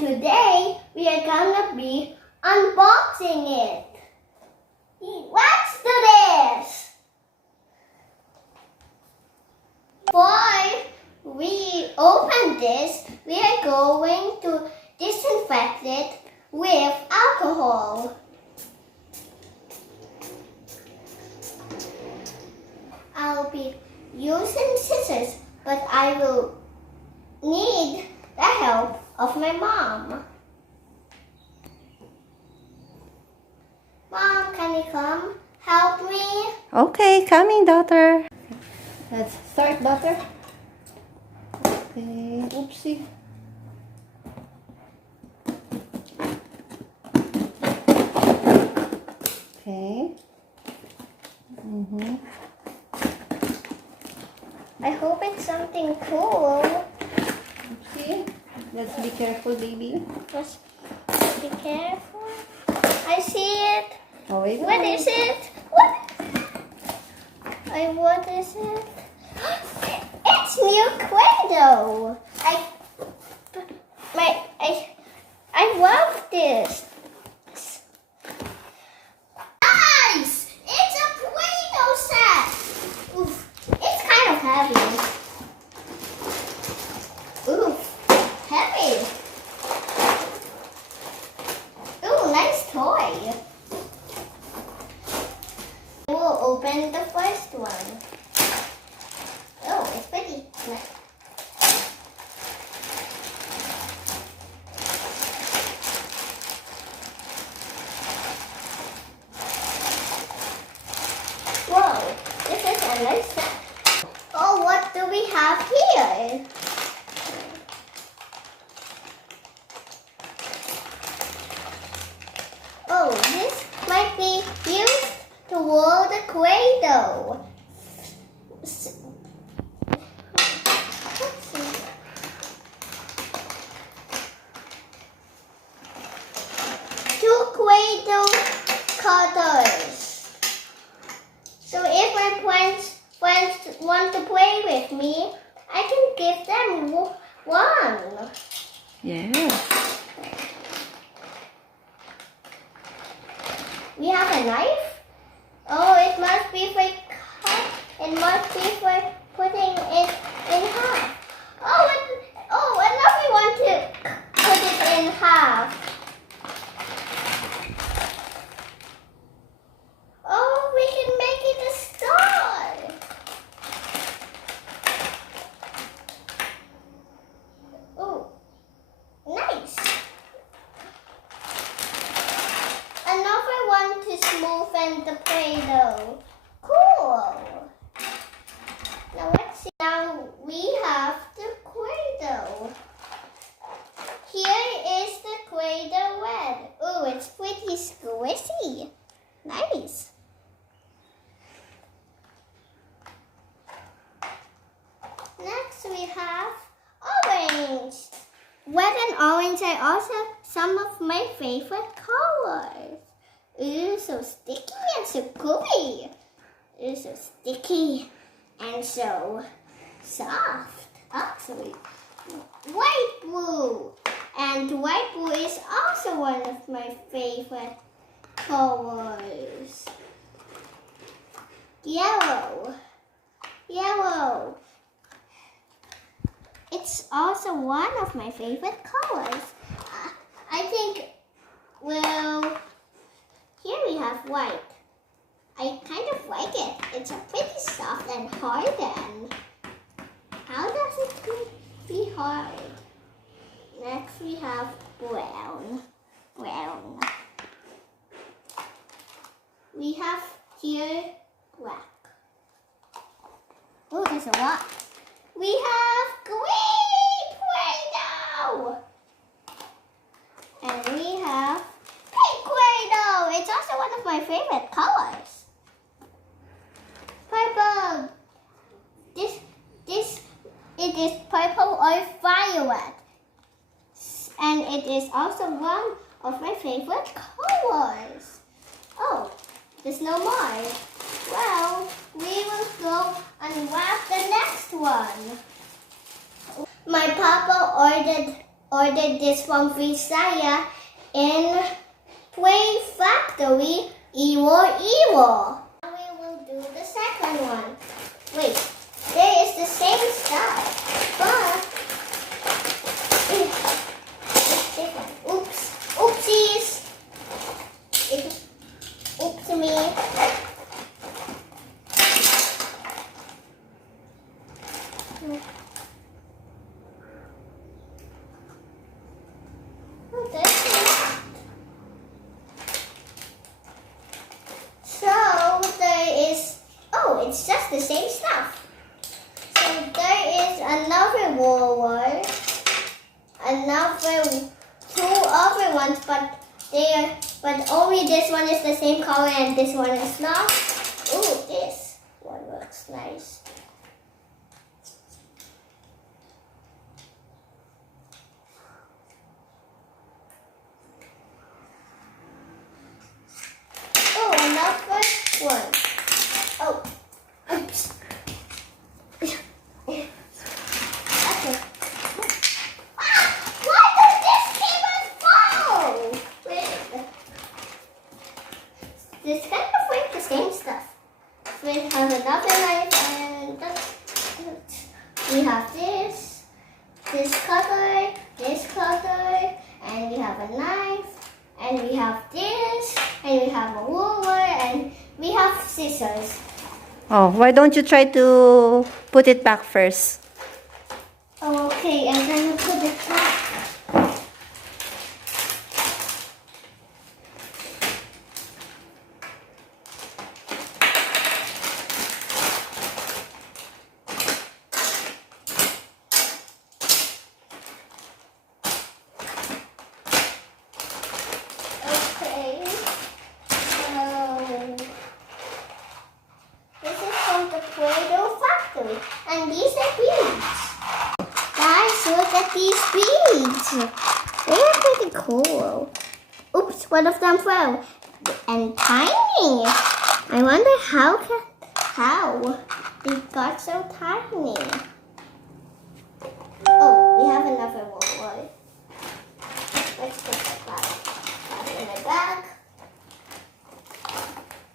And today we are gonna be unboxing it. Let's do this! Before we open this, we are going to disinfect it with alcohol. I'll be using scissors, but I will need the help of my mom. Mom, can you come help me? Okay, coming, daughter. Let's start, daughter. Okay, oopsie. Okay. I hope it's something cool. Oopsie. Let's be careful, baby. Just be careful. I see it. Oh, wait. What is it? What is it? It's new Play-Doh. I love this. Nice! It's a Play-Doh set. Oof, it's kind of heavy. Oof, heavy. Ooh, nice toy. We'll open the first one. Oh, it's pretty. Whoa, this is a nice set. Oh, what do we have here? Oh, this might be used to roll the Play-Doh. Let's see. Two Play-Doh cutters. So if my friends want to play with me, I can give them one. Yeah. We have a knife. Oh, it must be for cut. It must be for putting it in half. Oh, and now we want to put it in half. Oh, we can make it a star. Oh, nice. Another one to smoothen the Play-Doh. Cool. Now let's see. Now we have the Play-Doh. Here is the Play-Doh red. Oh, it's pretty squishy. Nice. Next we have orange. Red and orange are also some of my favorite colors. Ooh, so sticky and so gooey. Ooh, so sticky and so soft. Actually, white blue. And white blue is also one of my favorite colors. Yellow. Yellow. It's also one of my favorite colors. I think, well, here we have white. I kind of like it. It's a pretty soft and hard and how does it be hard? Next we have brown. Brown. We have here black. Oh, there's a lot. We have green Play-Doh. And we have pink Play-Doh. It's also one of my favorite colors. Purple. It is purple or violet. And it is also one of my favorite colors. Oh, there's no more. Well, we will go unwrap the next one. My papa ordered ordered this from Visaya in Factory Iloilo. Now we will do the second one. Wait, there is the same stuff, but it's different. Oops, oopsies. Oops me. It's just the same stuff. So there is another roller, two other ones, but only this one is the same color and this one is not. Ooh, this one looks nice. Oh, another one. Oh. Oops. Okay. Why does this cable fall? This kind of like the same stuff. We have another knife and we have this color, and we have a knife, and we have this, and we have a ruler, and we have scissors. Oh, why don't you try to put it back first? Oh, okay, I'm going to put it back. Okay, this is from the Factory, and these are beads. Guys, look at these beads. They are pretty cool. Oops, one of them fell. And tiny. I wonder how they got so tiny. Oh, we have another one. Let's put that back in the bag.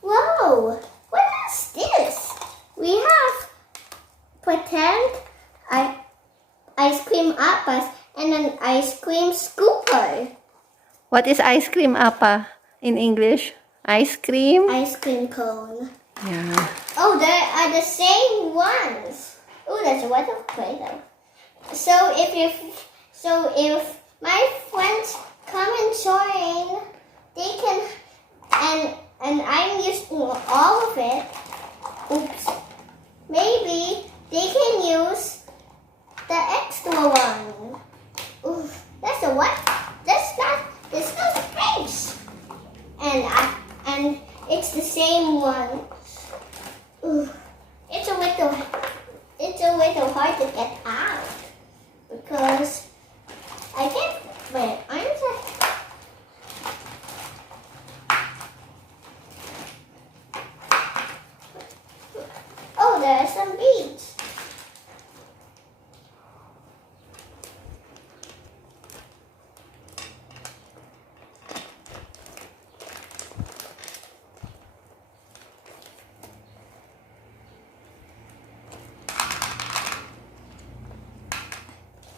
Whoa, what is this? We have pretend ice cream appas and an ice cream scooper. What is ice cream appa in English? Ice cream? Ice cream cone. Yeah. Oh, they are the same ones. Oh, there's a lot of Play-Doh. So if my friends come and join, they can and I'm using all of it. Oops. Maybe they can use the extra one. Ooh, that's a what? There's no space. And it's the same one. Ooh, it's a little hard to get out because I can't. Wait, oh, there are some beads.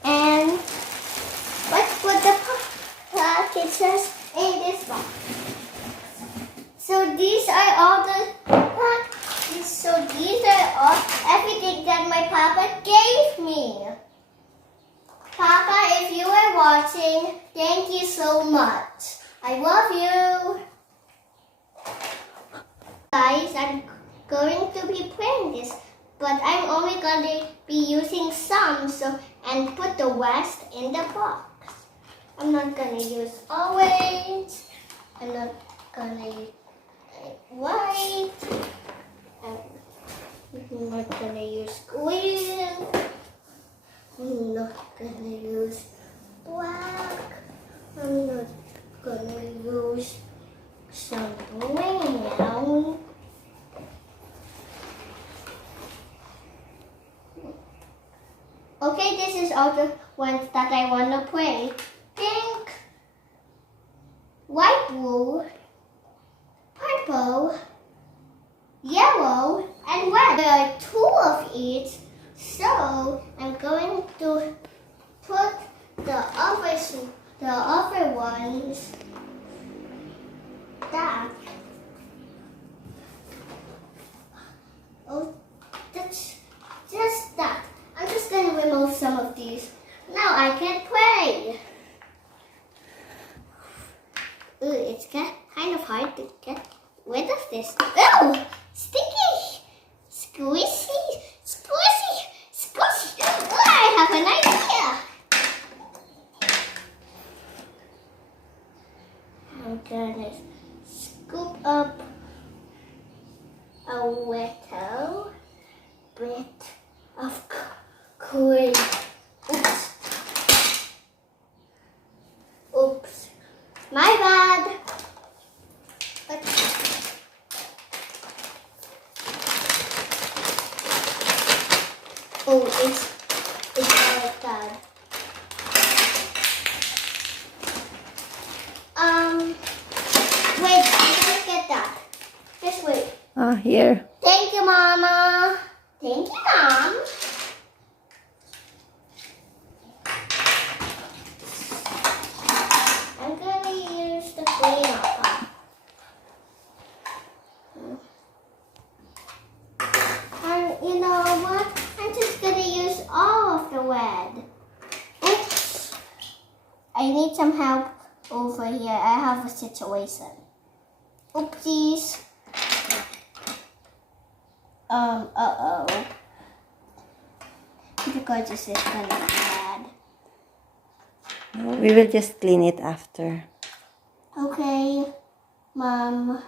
And let's put the packages in this box. So these are all everything that my papa gave me. Papa, if you are watching, thank you so much. I love you. Guys, I'm going to be playing this, but I'm only going to be using some and put the rest in the box. I'm not going to use orange. I'm not going to use white. I'm not going to use green. I'm not going to use black. I'm not going to use some brown. Okay, this is all the ones that I want to play. Pink, white, blue, purple, yellow, and red. There are 2 of each, so I'm going to put the other ones back. Oh, that's just that. I'm just going to remove some of these. Now I can play. Ooh, it's kind of hard to get rid of this. Oh, sticky, squishy, squishy, squishy. Ooh, I have an idea. I'm gonna scoop up a little bit of cream. Oops. Oops. My bad. Oh, it's all bad. Wait, I didn't get that. Just wait. Ah, here. Thank you, Mama. Thank you, Mom. I'm gonna use the cleanup. And you know what? I'm just gonna use all of the red. Oops. I need some help over here. I have a situation. Oopsies. Uh-oh. Because this is gonna be bad. No, we will just clean it after. Okay, Mom.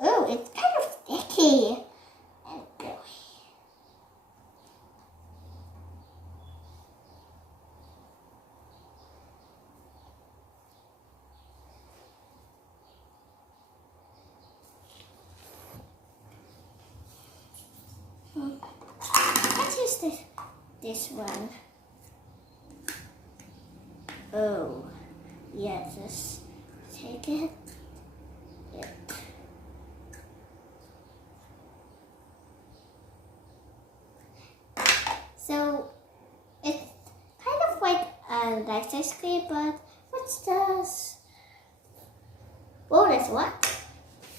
Oh, it's kind of sticky and gooey. Let's use this one. Oh, yeah, just take it. So it's kind of like a rice ice cream, but what's this? Oh, that's what?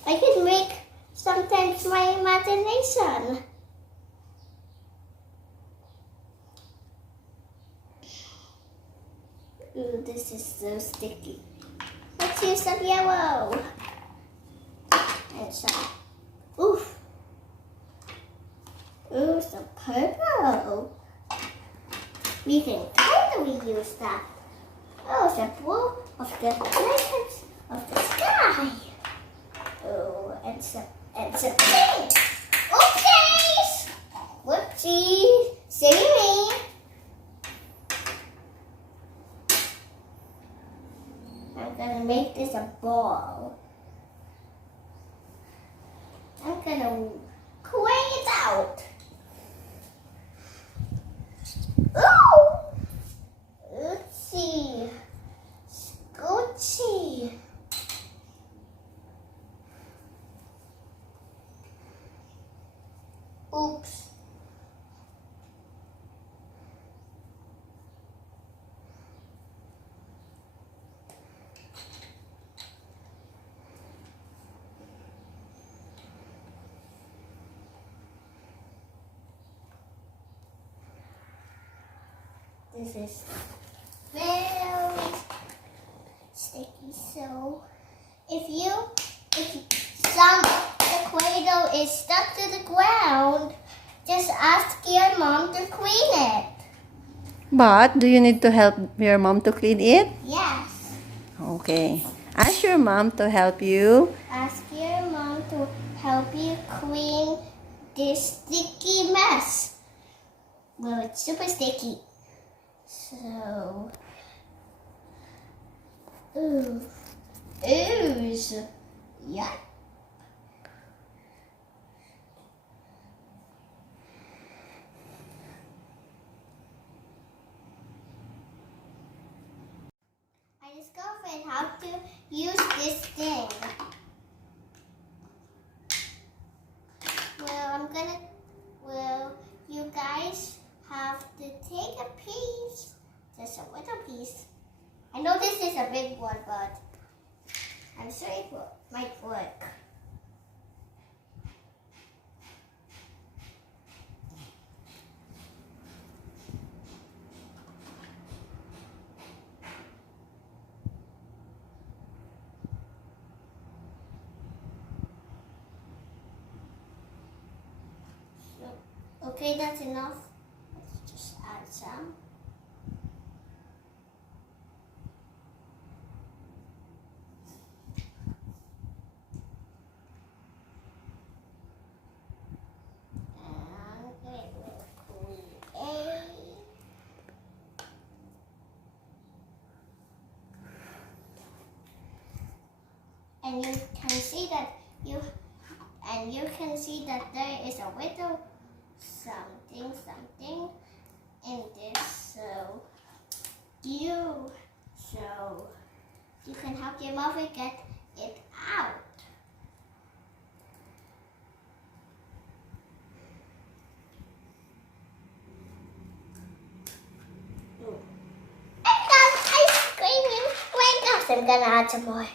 I can make sometimes my imagination. Ooh, this is so sticky. Let's use some yellow. And some. Oof. Ooh, some purple. We can totally use that. Oh, some blue of the lanterns of the sky. Oh, and some pink. Oopsies! Whoopsies! Silly me. I'm gonna make this a ball. I'm gonna clean it out. Ooh! Oopsie. Scoochie. Oops. This is very sticky. So if some the Play-Doh is stuck to the ground, just ask your mom to clean it. But do you need to help your mom to clean it? Yes. Okay. Ask your mom to help you. Ask your mom to help you clean this sticky mess. Well, it's super sticky. So, ooh, yeah. discovered how to use this thing. Well, you guys have to take a piece, just a little piece. I know this is a big one, but I'm sure it might work. Okay, that's enough. Let's just add some. And it will create. And you can see that there is a little something in this, so you can help your mother get it out. I got ice cream in Legos. I'm gonna add some more.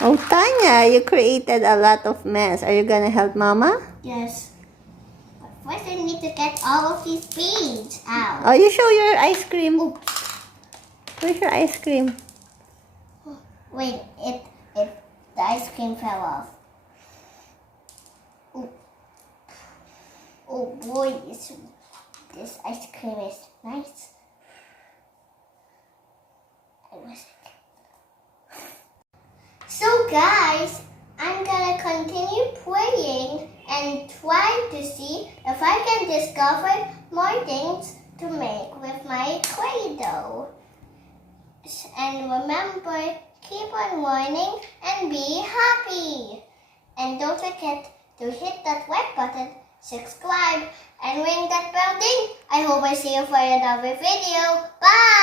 Oh, Tanya, you created a lot of mess. Are you gonna help Mama? Yes. But first I need to get all of these beads out. Oh, you show your ice cream. Oh. Where's your ice cream? Wait, the ice cream fell off. Oh boy, this ice cream is nice. So guys, I'm gonna continue playing and try to see if I can discover more things to make with my clay dough. And remember, keep on learning and be happy. And don't forget to hit that like button, subscribe, and ring that bell ding. I hope I see you for another video. Bye!